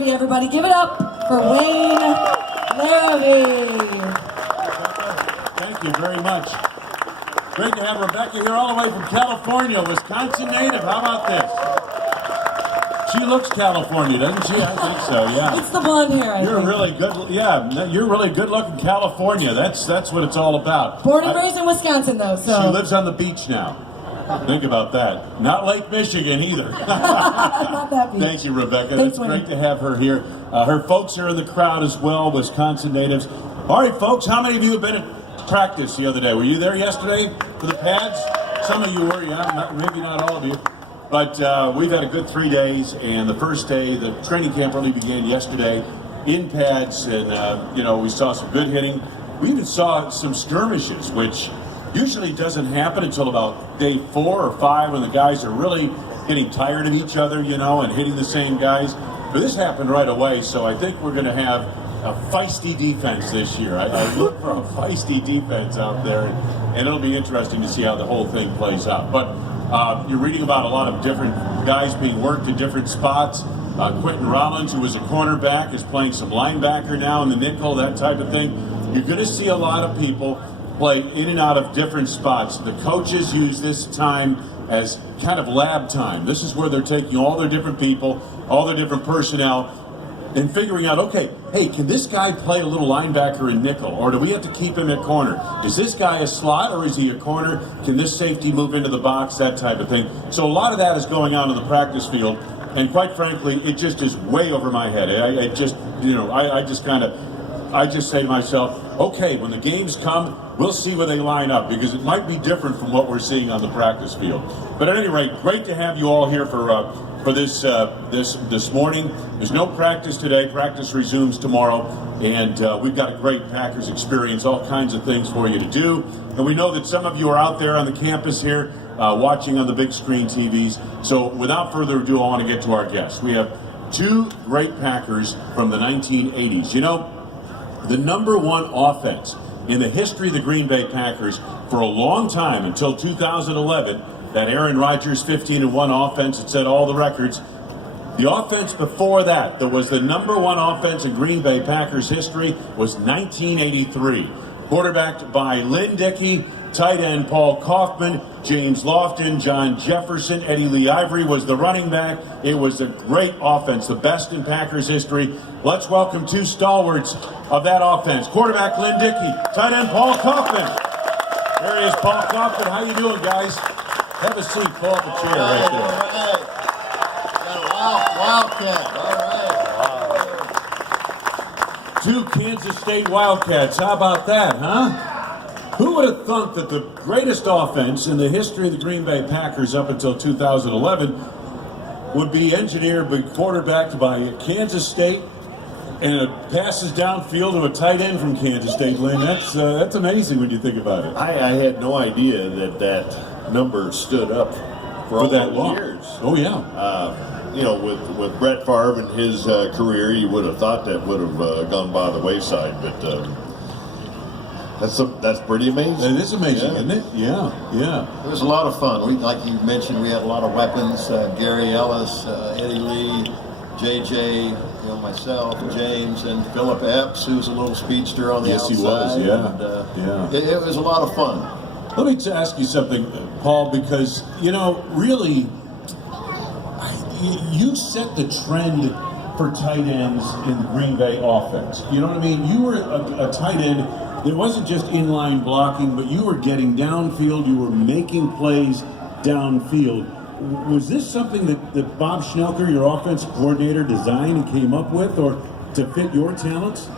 Larrabee, everybody. Give it up for Wayne Larrabee. Thank you very much. Great to have Rebecca here all the way from California, Wisconsin native. How about this? She looks California, doesn't she? I think so, yeah. It's the blonde hair, I You're think. really good, yeah, you're really good looking California. That's what it's all about. Born and raised in Wisconsin, though, so. She lives on the beach now. Think about that. Not Lake Michigan either. Not that beach. Thank you, Rebecca. Thanks, It's great to have her here. Her folks are in the crowd as well, Wisconsin natives. All right, folks, how many of you have been at practice the other day? Were you there yesterday for the pads? Some of you were, yeah, maybe not all of you. But we've had a good 3 days, and the first day, the training camp really began yesterday in pads, and we saw some good hitting. We even saw some skirmishes, which usually doesn't happen until about day 4 or 5 when the guys are really getting tired of each other, and hitting the same guys. But this happened right away, so I think we're going to have a feisty defense this year. I look for a feisty defense out there, and it'll be interesting to see how the whole thing plays out. But you're reading about a lot of different guys being worked in different spots. Quentin Rollins, who was a cornerback, is playing some linebacker now in the nickel, that type of thing. You're going to see a lot of people play in and out of different spots. The coaches use this time as kind of lab time. This is where they're taking all their different people, all their different personnel, and figuring out, okay, hey, can this guy play a little linebacker in nickel, or do we have to keep him at corner? Is this guy a slot, or is he a corner? Can this safety move into the box, that type of thing? So a lot of that is going on in the practice field, and quite frankly, it just is way over my head. I just say to myself, okay, when the games come, we'll see where they line up, because it might be different from what we're seeing on the practice field. But at any rate, great to have you all here for this morning. There's no practice today. Practice resumes tomorrow, and we've got a great Packers experience, all kinds of things for you to do. And we know that some of you are out there on the campus here watching on the big screen TVs. So without further ado, I want to get to our guests. We have two great Packers from the 1980s. The number one offense in the history of the Green Bay Packers for a long time, until 2011, that Aaron Rodgers 15-1 offense that set all the records. The offense before that was the number one offense in Green Bay Packers history, was 1983. Quarterbacked by Lynn Dickey, tight end Paul Kaufman, James Lofton, John Jefferson, Eddie Lee Ivory was the running back. It was a great offense, the best in Packers history. Let's welcome two stalwarts of that offense. Quarterback Lynn Dickey, tight end Paul Kaufman. There he is, Paul Kaufman. How you doing, guys? Have a seat, pull up a chair right there. Wildcat, all right. Two Kansas State Wildcats, how about that, huh? Who would have thunk that the greatest offense in the history of the Green Bay Packers up until 2011 would be engineered, but quarterbacked by Kansas State, and it passes downfield to a tight end from Kansas State, Lynn? That's amazing when you think about it. I had no idea that number stood up for all that those long. years. Oh, yeah. With Brett Favre and his career, you would have thought that would have gone by the wayside, but that's pretty amazing. It is amazing, isn't it? Yeah. It was a lot of fun. Like you mentioned, we had a lot of weapons. Gary Ellis, Eddie Lee, JJ, myself, James, and Philip Epps, who's a little speedster on the outside. Yes, he was, yeah. It was a lot of fun. Let me ask you something, Paul, because, really, you set the trend for tight ends in the Green Bay offense. You know what I mean? You were a tight end. It wasn't just inline blocking, but you were getting downfield. You were making plays downfield. Was this something that Bob Schnelker, your offensive coordinator, designed and came up with, or to fit your talents?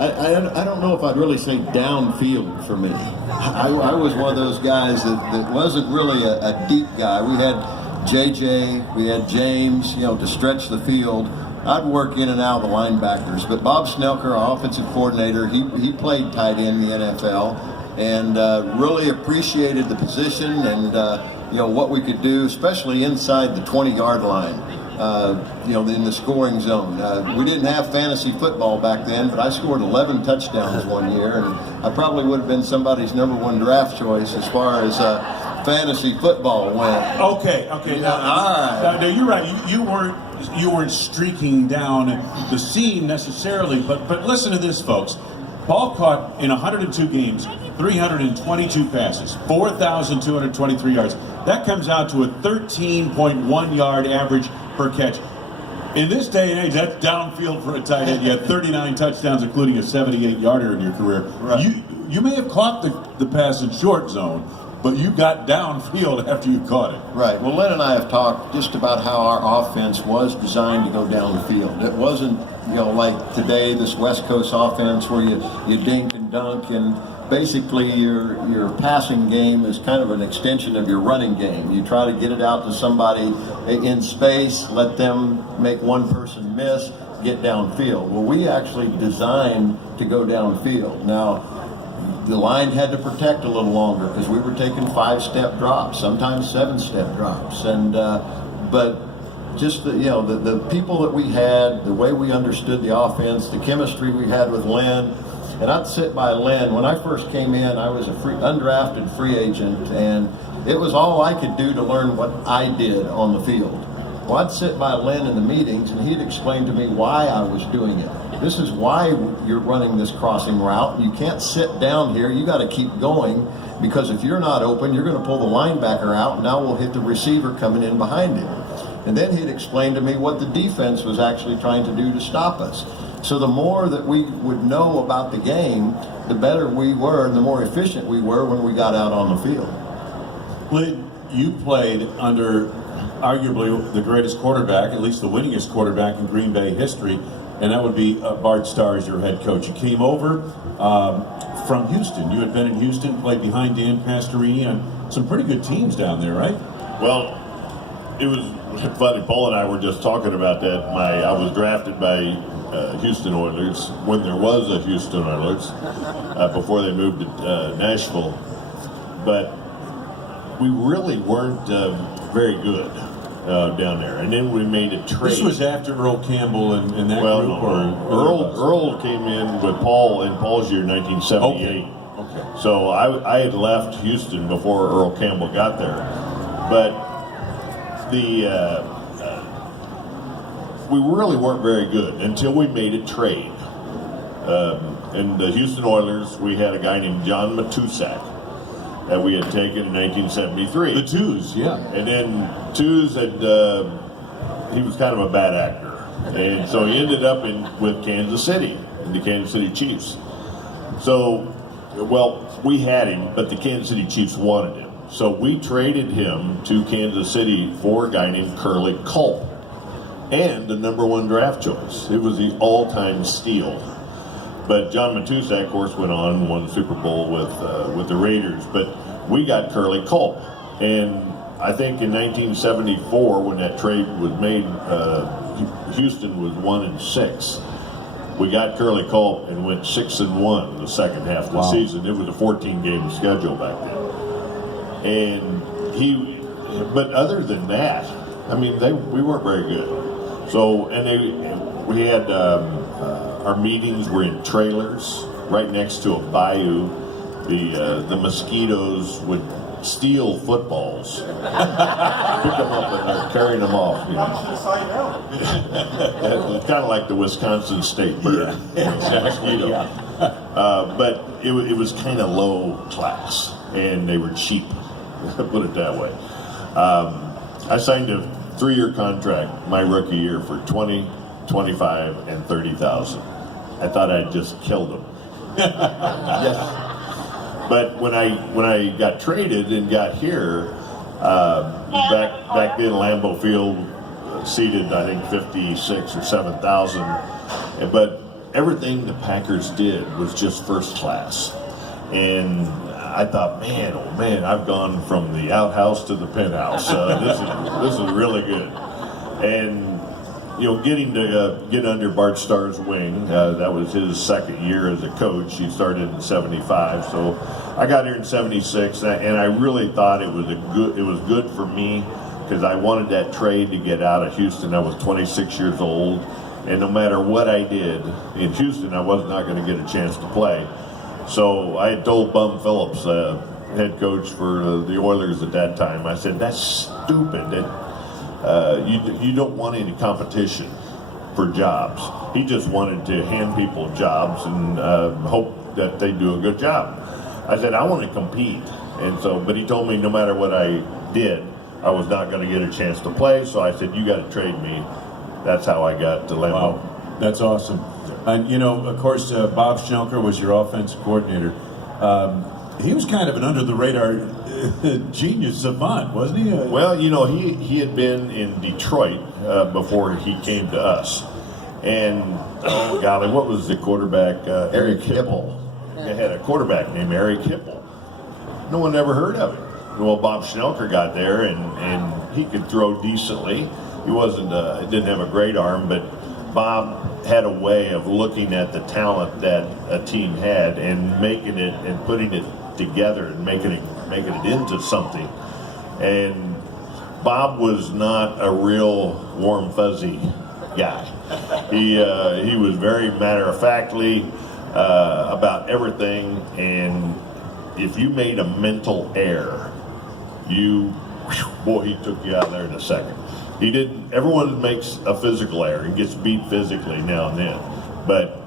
I don't know if I'd really say downfield for me. I was one of those guys that wasn't really a deep guy. We had JJ, we had James, to stretch the field. I'd work in and out of the linebackers. But Bob Schnelker, our offensive coordinator, he played tight end in the NFL and really appreciated the position and what we could do, especially inside the 20-yard line. In the scoring zone. We didn't have fantasy football back then, but I scored 11 touchdowns one year, and I probably would have been somebody's number one draft choice as far as fantasy football went. Okay. Now, all right. Now, you're right. You weren't you weren't streaking down the seam necessarily, but listen to this, folks. Paul caught in 102 games 322 passes, 4,223 yards. That comes out to a 13.1 yard average per catch. In this day and age, that's downfield for a tight end. You had 39 touchdowns, including a 78-yarder in your career. Right. You may have caught the pass in short zone, but you got downfield after you caught it. Right. Well, Len and I have talked just about how our offense was designed to go downfield. It wasn't, like today, this West Coast offense where you dink and dunk, and basically your passing game is kind of an extension of your running game. You try to get it out to somebody in space, let them make one person miss, get downfield. Well, we actually designed to go downfield. Now, the line had to protect a little longer because we were taking 5-step drops, sometimes 7-step drops, and but just the people that we had, the way we understood the offense, the chemistry we had with Len. And I'd sit by Len. When I first came in, I was a undrafted free agent, and it was all I could do to learn what I did on the field. Well, I'd sit by Len in the meetings, and he'd explain to me why I was doing it. This is why you're running this crossing route. You can't sit down here. You got to keep going, because if you're not open, you're going to pull the linebacker out, and now we'll hit the receiver coming in behind him. And then he'd explain to me what the defense was actually trying to do to stop us. So the more that we would know about the game, the better we were and the more efficient we were when we got out on the field. Lynn, you played under arguably the greatest quarterback, at least the winningest quarterback in Green Bay history, and that would be Bart Starr as your head coach. You came over from Houston. You had been in Houston, played behind Dan Pastorini on some pretty good teams down there, right? Well, it was funny. Paul and I were just talking about that. I was drafted by Houston Oilers when there was a Houston Oilers before they moved to Nashville, but we really weren't very good down there. And then we made a trade. This was after Earl Campbell and that group? Earl came in with Paul in Paul's year, 1978. Okay. So I had left Houston before Earl Campbell got there, but we really weren't very good until we made a trade. In the Houston Oilers, we had a guy named John Matusak that we had taken in 1973. The Twos, yeah. And then Twos had, he was kind of a bad actor. And so he ended up with Kansas City, in the Kansas City Chiefs. So, well, we had him, but the Kansas City Chiefs wanted him. So we traded him to Kansas City for a guy named Curly Culp, and the #1 draft choice. It was the all-time steal. But John Matusak, of course, went on and won the Super Bowl with the Raiders. But we got Curly Culp, and I think in 1974, when that trade was made, Houston was 1-6. We got Curly Culp and went 6-1 the second half of the season. It was a 14-game schedule back then. And but other than that, I mean, we weren't very good. So, we had our meetings were in trailers right next to a bayou. The mosquitoes would steal footballs, pick them up, and they're carrying them off. It's kind of like the Wisconsin State bird, mosquito. But it was kind of low class, and they were cheap. Put it that way. I signed a 3-year contract my rookie year for $20,000, $25,000, and $30,000. I thought I'd just killed them. Yes. But when I got traded and got here, back then Lambeau Field seated I think 56 or 7,000, but everything the Packers did was just first class, and I thought, man, oh man, I've gone from the outhouse to the penthouse. This is really good. And getting to get under Bart Starr's wing, that was his second year as a coach. He started in '75, so I got here in '76, and I really thought it was good for me because I wanted that trade to get out of Houston. I was 26 years old, and no matter what I did in Houston, I was not going to get a chance to play. So I had told Bum Phillips, head coach for the Oilers at that time, I said, that's stupid. you don't want any competition for jobs. He just wanted to hand people jobs and hope that they do a good job. I said, I want to compete. And so, but he told me no matter what I did, I was not going to get a chance to play. So I said, you got to trade me. That's how I got to Lambeau. Wow, that's awesome. And you know, of course, Bob Schnelker was your offensive coordinator. He was kind of an under the radar genius savant, wasn't he? Well, you know, he had been in Detroit before he came to us. And, oh, golly, what was the quarterback? Eric Hipple. They had a quarterback named Eric Hipple. No one ever heard of him. Well, Bob Schnelker got there, and he could throw decently. He didn't have a great arm, but Bob had a way of looking at the talent that a team had and making it and putting it together and making it into something. And Bob was not a real warm fuzzy guy. He was very matter of factly about everything, and if you made a mental error, he took you out there in a second. He didn't. Everyone makes a physical error and gets beat physically now and then, but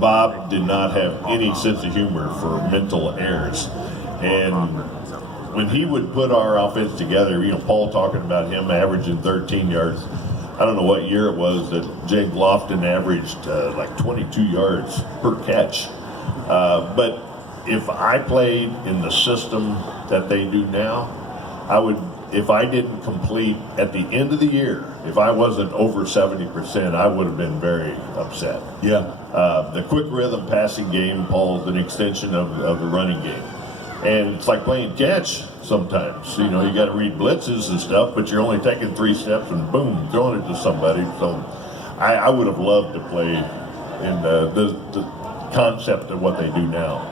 Bob did not have any sense of humor for mental errors. And when he would put our offense together, you know, Paul talking about him averaging 13 yards. I don't know what year it was that Jake Lofton averaged like 22 yards per catch. But if I played in the system that they do now, if I didn't complete at the end of the year, if I wasn't over 70%, I would have been very upset. Yeah. The quick rhythm passing game, Paul, is an extension of the running game. And it's like playing catch sometimes. You know, you got to read blitzes and stuff, but you're only taking 3 steps and boom, throwing it to somebody. So I would have loved to play in the concept of what they do now.